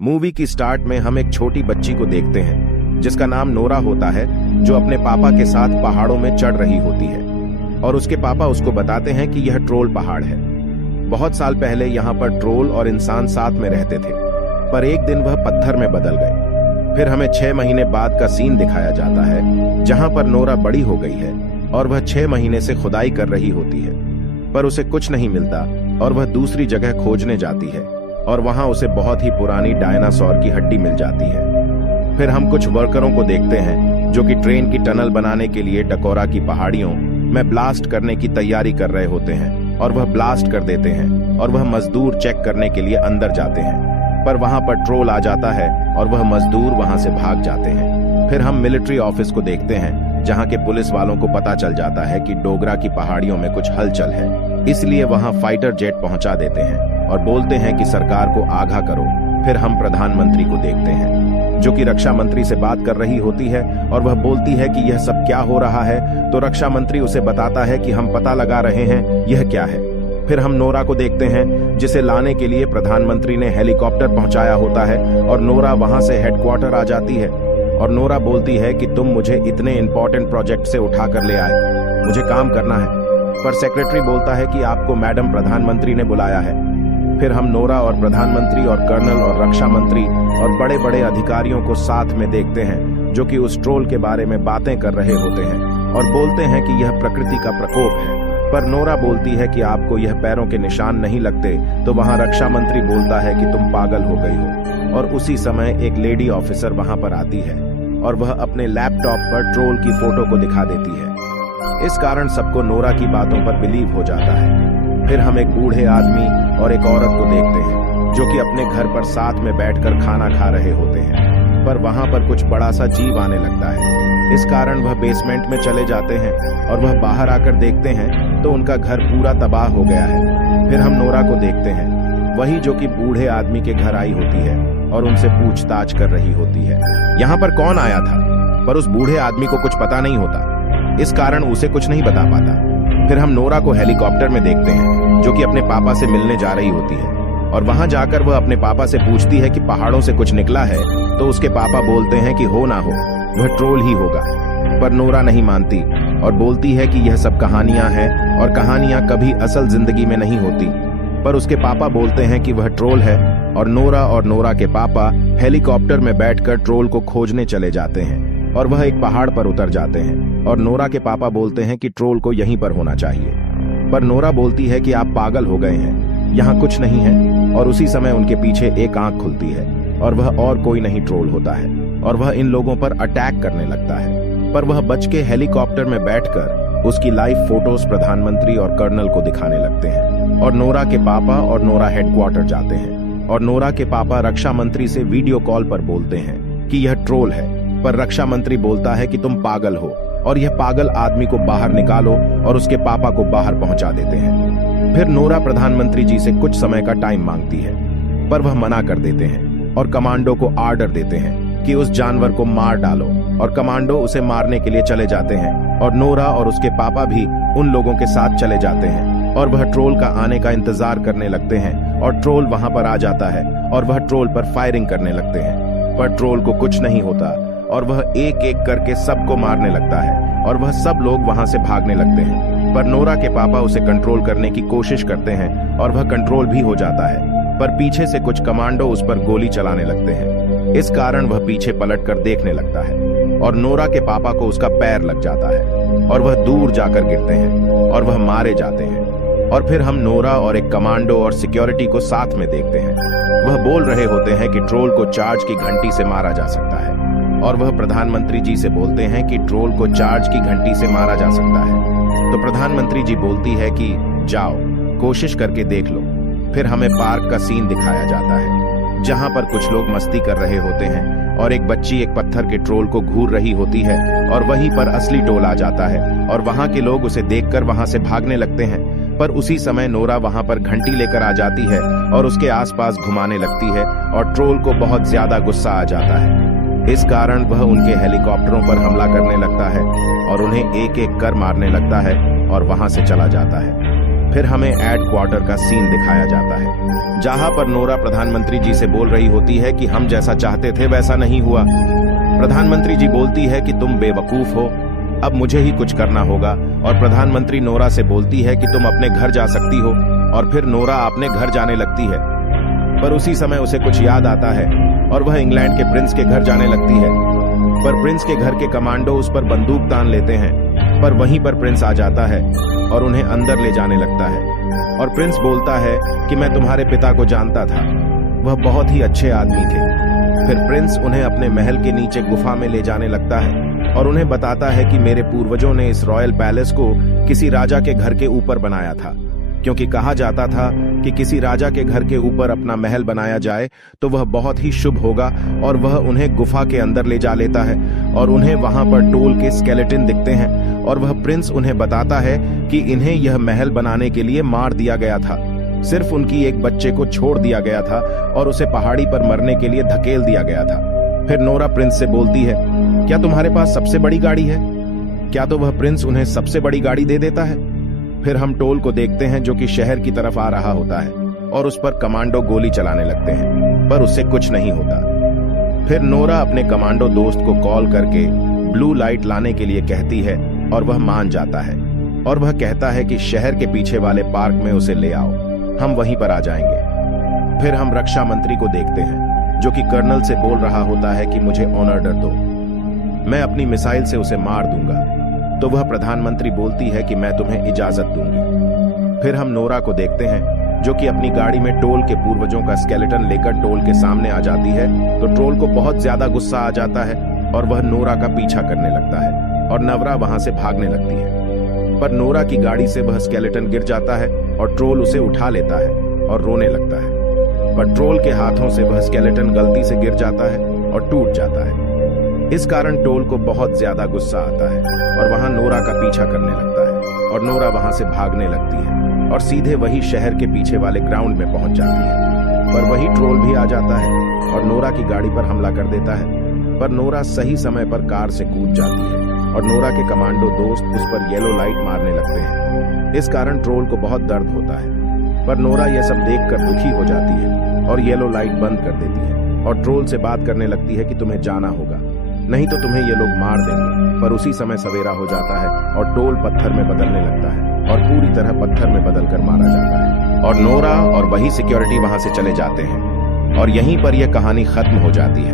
Movie की start में हम एक छोटी बच्ची को देखते हैं जिसका नाम नोरा होता है, जो अपने पापा के साथ पहाड़ों में चढ़ रही होती है और उसके पापा उसको बताते हैं कि यह ट्रोल पहाड़ है। बहुत साल पहले यहाँ पर ट्रोल और इंसान साथ में रहते थे, पर एक दिन वह पत्थर में बदल गए। फिर हमें 6 महीने बाद का सीन दिखाया जाता है जहां पर नोरा बड़ी हो गई है और वह 6 महीने से खुदाई कर रही होती है, पर उसे कुछ नहीं मिलता और वह दूसरी जगह खोजने जाती है और वहां उसे बहुत ही पुरानी डायनासोर की हड्डी मिल जाती है। फिर हम कुछ वर्करों को देखते हैं जो कि ट्रेन की टनल बनाने के लिए डकोरा की पहाड़ियों में ब्लास्ट करने की तैयारी कर रहे होते हैं और वह ब्लास्ट कर देते हैं और वह मजदूर चेक करने के लिए अंदर जाते हैं, पर वहां पर ट्रोल आ जाता है और वह मजदूर वहां से भाग जाते हैं। फिर हम मिलिट्री ऑफिस को देखते हैं जहां के पुलिस वालों को पता चल जाता है कि डोगरा की पहाड़ियों में कुछ हलचल है, इसलिए वहां फाइटर जेट पहुंचा देते हैं और बोलते हैं कि सरकार को आगाह करो। फिर हम प्रधानमंत्री को देखते हैं जो कि रक्षा मंत्री से बात कर रही होती है और वह बोलती है कि यह सब क्या हो रहा है, तो रक्षा मंत्री उसे बताता है कि हम पता लगा रहे हैं यह क्या है। फिर हम नोरा को देखते हैं जिसे लाने के लिए प्रधानमंत्री ने हेलीकॉप्टर पहुंचाया होता है और नोरा वहां से हेडक्वार्टर आ जाती है और नोरा बोलती है कि तुम मुझे इतने इंपॉर्टेंट प्रोजेक्ट से उठा कर ले आए, मुझे काम करना है। पर सेक्रेटरी बोलता है कि आपको मैडम प्रधानमंत्री ने बुलाया है। फिर हम नोरा और प्रधानमंत्री और कर्नल और रक्षा मंत्री और बड़े बड़े अधिकारियों को साथ में देखते हैं जो कि उस ट्रोल के बारे में बातें कर रहे होते हैं और बोलते हैं कि यह प्रकृति का प्रकोप है। पर नोरा बोलती है कि आपको यह पैरों के निशान नहीं लगते, तो वहां रक्षा मंत्री बोलता है कि तुम पागल हो गई हो। और उसी समय एक लेडी ऑफिसर वहां पर आती है और वह अपने लैपटॉप पर ट्रोल की फोटो को दिखा देती है। इस कारण सबको नोरा की बातों पर बिलीव हो जाता है। फिर हम एक बूढ़े आदमी और एक औरत को देखते हैं जो कि अपने घर पर साथ में बैठकर खाना खा रहे होते हैं, पर वहां पर कुछ बड़ा सा जीव आने लगता है। इस कारण वह बेसमेंट में चले जाते हैं और वह बाहर आकर देखते हैं तो उनका घर पूरा तबाह हो गया है। फिर हम नोरा को देखते हैं, वही जो कि बूढ़े आदमी के घर आई होती है और उनसे पूछताछ कर रही होती है यहाँ पर कौन आया था, पर उस बूढ़े आदमी को कुछ पता नहीं होता, इस कारण उसे कुछ नहीं बता पाता। फिर हम नोरा को हेलीकॉप्टर में देखते हैं जो कि अपने पापा से मिलने जा रही होती है और वहां जाकर वह अपने पापा से पूछती है कि पहाड़ों से कुछ निकला है, तो उसके पापा बोलते हैं कि हो ना हो वह ट्रोल ही होगा। पर नोरा नहीं मानती और बोलती है कि यह सब कहानियां हैं और कहानियां कभी असल जिंदगी में नहीं होती। पर उसके पापा बोलते हैं कि वह ट्रोल है और नोरा के पापा हेलीकॉप्टर में बैठकर ट्रोल को खोजने चले जाते हैं और वह एक पहाड़ पर उतर जाते हैं और नोरा के पापा बोलते हैं कि ट्रोल को यहीं पर होना चाहिए। पर नोरा बोलती है कि आप पागल हो गए हैं, यहाँ कुछ नहीं है। और उसी समय उनके पीछे एक आंख खुलती है और वह और कोई नहीं ट्रोल होता है और वह इन लोगों पर अटैक करने लगता है। पर वह बच के हेलीकॉप्टर में बैठकर उसकी लाइव फोटोज प्रधानमंत्री और कर्नल को दिखाने लगते हैं और नोरा के पापा और नोरा हेडक्वार्टर जाते हैं और नोरा के पापा रक्षा मंत्री से वीडियो कॉल पर बोलते हैं कि यह ट्रोल है। पर रक्षा मंत्री बोलता है कि तुम पागल हो और यह पागल आदमी को बाहर निकालो और उसके पापा को बाहर पहुंचा देते हैं। फिर नोरा प्रधानमंत्री जी से कुछ समय का टाइम मांगती है, पर वह मना कर देते हैं और कमांडो को आर्डर देते हैं कि उस जानवर को मार डालो और कमांडो उसे मारने के लिए चले जाते हैं और नोरा और उसके पापा भी उन लोगों के साथ चले जाते हैं और वह ट्रोल का आने का इंतजार करने लगते हैं और ट्रोल वहां पर आ जाता है और वह ट्रोल पर फायरिंग करने लगते हैं। पर ट्रोल को कुछ नहीं होता और वह एक एक करके सबको मारने लगता है और वह सब लोग वहां से भागने लगते हैं। पर नोरा के पापा उसे कंट्रोल करने की कोशिश करते हैं और वह कंट्रोल भी हो जाता है, पर पीछे से कुछ कमांडो उस पर गोली चलाने लगते हैं। इस कारण वह पीछे पलटकर देखने लगता है और नोरा के पापा को उसका पैर लग जाता है और वह दूर जाकर गिरते हैं और वह मारे जाते हैं। और फिर हम नोरा और एक कमांडो और सिक्योरिटी को साथ में देखते हैं। वह बोल रहे होते हैं कि ट्रोल को चार्ज की घंटी से मारा जा सकता है और वह प्रधानमंत्री जी से बोलते हैं कि ट्रोल को चार्ज की घंटी से मारा जा सकता है। तो प्रधानमंत्री जी बोलती है कि जाओ कोशिश करके देख लो। फिर हमें पार्क का सीन दिखाया जाता है जहां पर कुछ लोग मस्ती कर रहे होते हैं और एक बच्ची एक पत्थर के ट्रोल को घूर रही होती है और वहीं पर असली ट्रोल आ जाता है और वहां के लोग उसे देखकर वहां से भागने लगते हैं। पर उसी समय नोरा वहां पर घंटी लेकर आ जाती है और उसके आसपास घुमाने लगती है और ट्रोल को बहुत ज्यादा गुस्सा आ जाता है। इस कारण वह उनके हेलीकॉप्टरों पर हमला करने लगता है और उन्हें एक एक कर मारने लगता है और वहां से चला जाता है। फिर हमें एड क्वार्टर का सीन दिखाया जाता है, जहां पर नोरा प्रधानमंत्री जी से बोल रही होती है कि हम जैसा चाहते थे वैसा नहीं हुआ। प्रधानमंत्री जी बोलती है कि तुम बेवकूफ हो, अब मुझे ही कुछ करना होगा। और प्रधानमंत्री नोरा से बोलती है कि तुम अपने घर जा सकती हो, और फिर नोरा अपने घर जाने लगती है। पर उसी समय उसे कुछ याद आता है और वह इंग्लैंड के प्रिंस के घर जाने लगती है। पर प्रिंस के घर के कमांडो उस पर बंदूक तान लेते हैं, पर वहीं पर प्रिंस आ जाता है और उन्हें अंदर ले जाने लगता है। और प्रिंस बोलता है कि मैं तुम्हारे पिता को जानता था, वह बहुत ही अच्छे आदमी थे। फिर प्रिंस उन्हें अपने महल के नीचे गुफा में ले जाने लगता है और उन्हें बताता है कि मेरे पूर्वजों ने इस रॉयल पैलेस को किसी राजा के घर के ऊपर बनाया था, क्योंकि कहा जाता था कि किसी राजा के घर के ऊपर अपना महल बनाया जाए तो वह बहुत ही शुभ होगा। और वह उन्हें गुफा के अंदर ले जा लेता है और उन्हें वहां पर टोल के स्केलेटन दिखते हैं। और वह प्रिंस उन्हें बताता है कि इन्हें यह महल बनाने के लिए मार दिया गया था, सिर्फ उनकी एक बच्चे को छोड़ दिया गया था और उसे पहाड़ी पर मरने के लिए धकेल दिया गया था। फिर नोरा प्रिंस से बोलती है, क्या तुम्हारे पास सबसे बड़ी गाड़ी है? क्या तो वह प्रिंस उन्हें सबसे बड़ी गाड़ी दे देता है। फिर हम टोल को देखते हैं जो कि शहर की तरफ आ रहा होता है और उस पर कमांडो गोली चलाने लगते हैं, पर उससे कुछ नहीं होता। फिर नोरा अपने कमांडो दोस्त को कॉल करके ब्लू लाइट लाने के लिए कहती है और वह मान जाता है। और वह कहता है कि शहर के पीछे वाले पार्क में उसे ले आओ, हम वहीं पर आ जाएंगे। फिर हम रक्षा मंत्री को देखते हैं जो कि कर्नल से बोल रहा होता है कि मुझे ऑर्डर दो, मैं अपनी मिसाइल से उसे मार दूंगा। तो वह प्रधानमंत्री बोलती है कि मैं तुम्हें इजाजत दूंगी। फिर हम नोरा को देखते हैं जो कि अपनी गाड़ी में टोल के पूर्वजों का स्केलेटन लेकर टोल के सामने आ जाती है। तो टोल को बहुत ज्यादा गुस्सा आ जाता है और वह नोरा का पीछा करने लगता है और नवरा वहां से भागने लगती है। पर नोरा की गाड़ी से वह स्केलेटन गिर जाता है और ट्रोल उसे उठा लेता है और रोने लगता है। पर ट्रोल के हाथों से वह स्केलेटन गलती से गिर जाता है और टूट जाता है। इस कारण टोल को बहुत ज्यादा गुस्सा आता है और वहां नोरा का पीछा करने लगता है और नोरा वहां से भागने लगती है और सीधे वही शहर के पीछे वाले ग्राउंड में पहुंच जाती है। पर वही ट्रोल भी आ जाता है और नोरा की गाड़ी पर हमला कर देता है। पर नोरा सही समय पर कार से कूद जाती है और नोरा के कमांडो दोस्त उस पर येलो लाइट मारने लगते हैं। इस कारण ट्रोल को बहुत दर्द होता है। पर नोरा यह सब देखकर दुखी हो जाती है और येलो लाइट बंद कर देती है और ट्रोल से बात करने लगती है कि तुम्हें जाना होगा, नहीं तो तुम्हें ये लोग मार देंगे। पर उसी समय सवेरा हो जाता है और टोल पत्थर में बदलने लगता है और पूरी तरह पत्थर में बदलकर मारा जाता है और नोरा और वही सिक्योरिटी वहां से चले जाते हैं और यहीं पर यह कहानी खत्म हो जाती है।